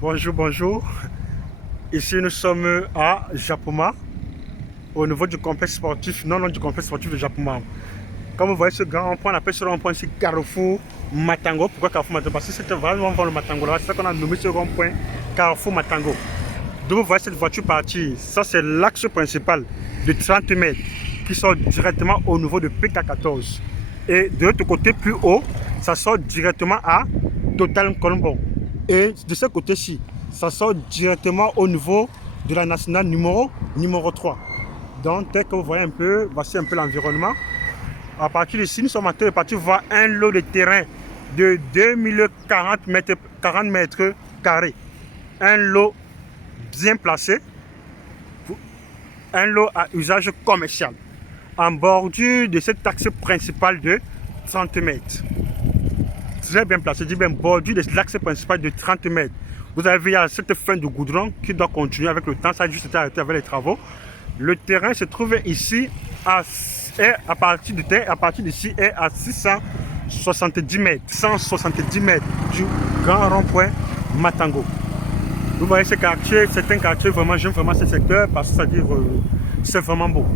Bonjour, bonjour. Ici, nous sommes à Japoma, au niveau du complexe sportif, non loin du complexe sportif de Japoma. Comme vous voyez ce grand rond-point, on appelle ce rond-point ici Carrefour Matango. Pourquoi Carrefour Matango? Parce que c'était vraiment le Matango là. C'est ça qu'on a nommé ce rond-point Carrefour Matango. Donc vous voyez cette voiture partir. Ça, c'est l'axe principal de 30 mètres qui sort directement au niveau de PK14. Et de l'autre côté, plus haut, ça sort directement à Total Colombo. Et de ce côté-ci, ça sort directement au niveau de la nationale numéro 3. Donc, tel que vous voyez un peu, voici un peu l'environnement. À partir d'ici, nous sommes en train de partir voir un lot de terrain de 2040 mètres, 40 mètres carrés. Un lot bien placé, un lot à usage commercial, en bordure de cet axe principal de 30 mètres. Très bien placé, je dis bien bordure de l'axe principal de 30 mètres. Vous avez vu, il y a cette fin de goudron qui doit continuer avec le temps, ça a juste été arrêté avec les travaux. Le terrain se trouve ici à partir d'ici est à 670 mètres, 170 mètres du grand rond-point Matango. Vous voyez ce quartier, c'est un quartier vraiment, j'aime vraiment ce secteur parce que c'est-à-dire c'est vraiment beau.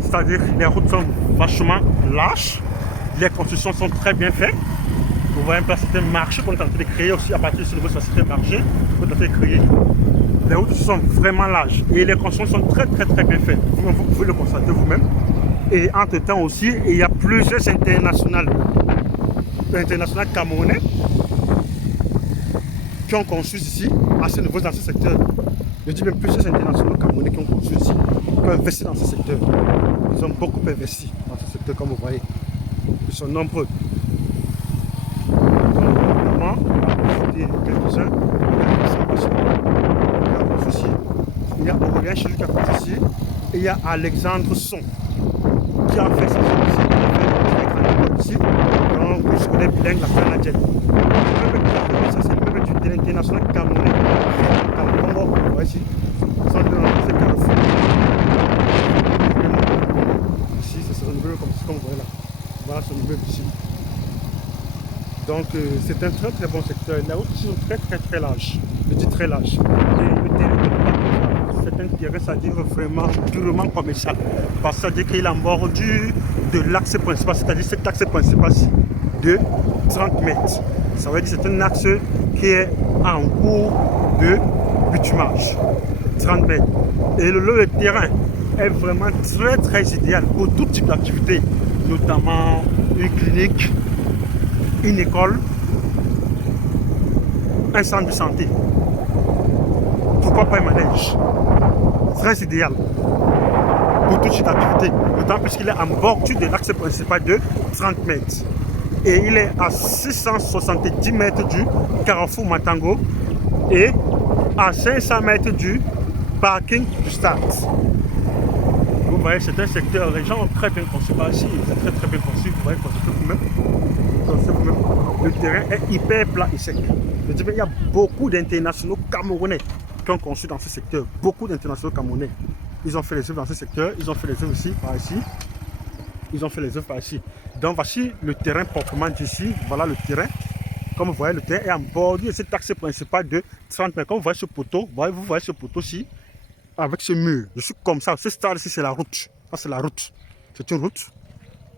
C'est-à-dire les routes sont vachement larges, les constructions sont très bien faites. Vous voyez un peu, c'est un marché qu'on est en train de créer aussi à partir de ce nouveau marché qu'on est en train de créer. Les routes sont vraiment larges et les constructions sont très bien faites. Vous pouvez le constater vous-même. Et entre-temps aussi, il y a plusieurs internationales camerounais qui ont construit ici, à ce niveau, dans ce secteur. Je dis même plusieurs internationaux camerounais qui ont construit ici, qui ont investi dans ce secteur. Ils ont beaucoup investi dans ce secteur, comme vous voyez. Ils sont nombreux. Donc, quelques-uns, il y a Aurélien Chélu qui a construit ici, et il y a Alexandre Son qui a fait ça ici. Donc, je connais bien la canadienne. Ça, c'est le même de l'international camerounais. Cameroun, vous voyez ici. Ils sont dans ce carrefour. Ici, c'est ce niveau comme vous voyez là. Voilà ce niveau ici. Donc, c'est un très bon secteur. Les routes ici sont très larges. Je dis très larges. Et le terrain c'est un terrain, c'est-à-dire vraiment purement commercial. Parce que ça veut dire qu'il est en bordure de l'axe principal, c'est-à-dire cet axe principal de 30 mètres. Ça veut dire que c'est un axe qui est en cours de bitumage, 30 mètres. Et le terrain est vraiment très idéal pour tout type d'activité, notamment une clinique, une école, un centre de santé. Pourquoi pas un manège? Très idéal pour toute cette activité, d'autant plus qu'il est en bordure de l'axe principal de 30 mètres. Et il est à 670 mètres du Carrefour Matango et à 500 mètres du parking du stade. Vous voyez, c'est un secteur, les gens ont très bien construit par ici, c'est très bien construit, vous voyez, construit vous-même. Le terrain est hyper plat et sec. Je dis, il y a beaucoup d'internationaux camerounais qui ont construit dans ce secteur, beaucoup d'internationaux camerounais. Ils ont fait les œuvres dans ce secteur, ils ont fait les œuvres ici, par ici. Ils ont fait les œuvres par ici. Donc voici le terrain proprement d'ici. Voilà le terrain. Comme vous voyez, le terrain est en bordure de cet axe principal de 30 mètres. Comme vous voyez ce poteau, vous voyez ce poteau-ci, avec ce mur. Je suis comme ça. Ce stade-ci, c'est la route. Ça, c'est la route. C'est une route.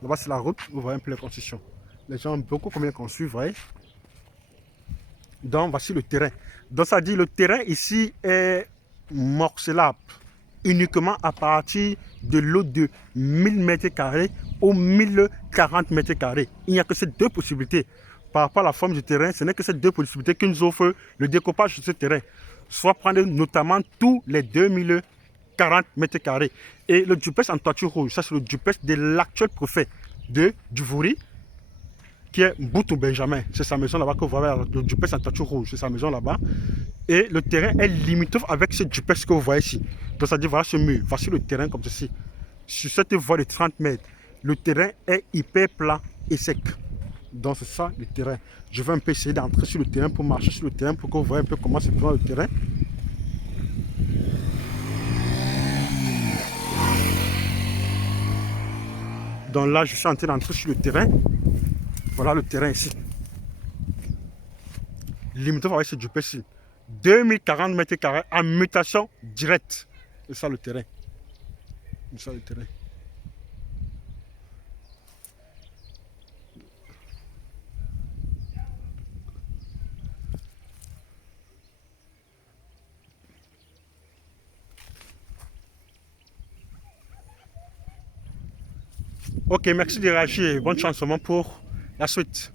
Là-bas, c'est la route. Vous voyez un peu les constructions. Les gens ont beaucoup combien construit, vous voyez. Donc voici le terrain. Donc ça dit le terrain ici est morcelable uniquement à partir de l'eau de 1000 m² ou 1040 m². Il n'y a que ces deux possibilités. Par rapport à la forme du terrain, ce n'est que ces deux possibilités qui nous offrent le découpage de ce terrain. Soit prendre notamment tous les 2040 m². Et le duplex en toiture rouge, ça c'est le duplex de l'actuel préfet de Duvoury, qui est Boutou Benjamin. C'est sa maison là-bas que vous voyez, le duplex en toiture rouge, c'est sa maison là-bas. Et le terrain est limitrophe avec ce duplex que vous voyez ici. Donc ça dit, voilà ce mur, voici le terrain comme ceci. Sur cette voie de 30 mètres, le terrain est hyper plat et sec. Donc c'est ça le terrain. Je vais un peu essayer d'entrer sur le terrain pour marcher sur le terrain pour que vous voyez un peu comment se prend le terrain. Donc là, je suis en train d'entrer sur le terrain. Voilà le terrain ici. Limitrophe avec ce duplex ici. 2040 mètres carrés en mutation directe. C'est ça le terrain. C'est ça le terrain. Ok, merci de réagir. Bonne chance pour la suite.